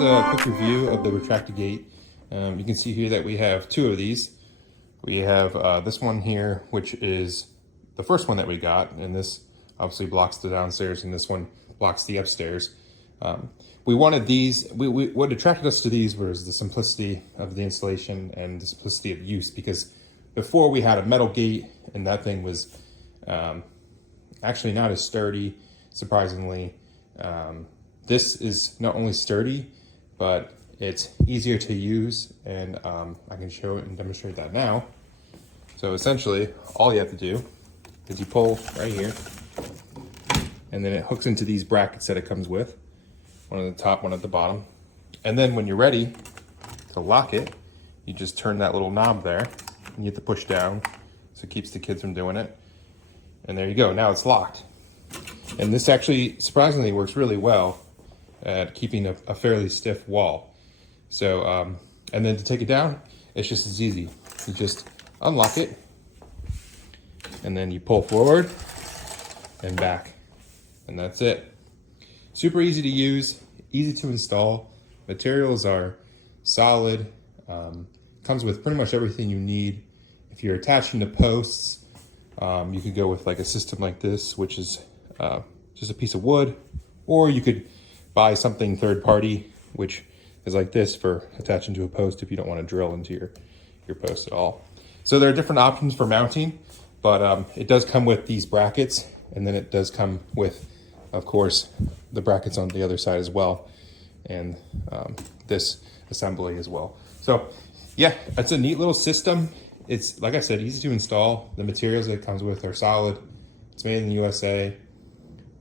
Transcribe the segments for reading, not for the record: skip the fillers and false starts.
is a quick review of the Retract-A-Gate. You can see here that we have two of these. We have this one here, which is the first one that we got, and this obviously blocks the downstairs, and this one blocks the upstairs. We wanted these, what attracted us to these was the simplicity of the installation and the simplicity of use, because before we had a metal gate, and that thing was actually not as sturdy, surprisingly. This is not only sturdy, but it's easier to use, and I can show it and demonstrate that now. So essentially, all you have to do is you pull right here, and then it hooks into these brackets that it comes with, one at the top, one at the bottom. And then when you're ready to lock it, you just turn that little knob there, and you have to push down, so it keeps the kids from doing it. And there you go, now it's locked. And this actually, surprisingly, works really well at keeping a fairly stiff wall. So, and then to take it down, it's just as easy. You just unlock it, and then you pull forward and back, and that's it. Super easy to use, easy to install. Materials are solid. Comes with pretty much everything you need. If you're attaching to posts, you could go with like a system like this, which is just a piece of wood, or you could buy something third party, which is like this for attaching to a post if you don't want to drill into your post at all. So there are different options for mounting, but it does come with these brackets, and then it does come with, of course, the brackets on the other side as well, and this assembly as well. So yeah, it's a neat little system. It's, like I said, easy to install. The materials that it comes with are solid. It's made in the USA.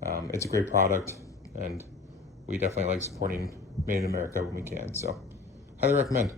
It's a great product, and we definitely like supporting Made in America when we can. So highly recommend.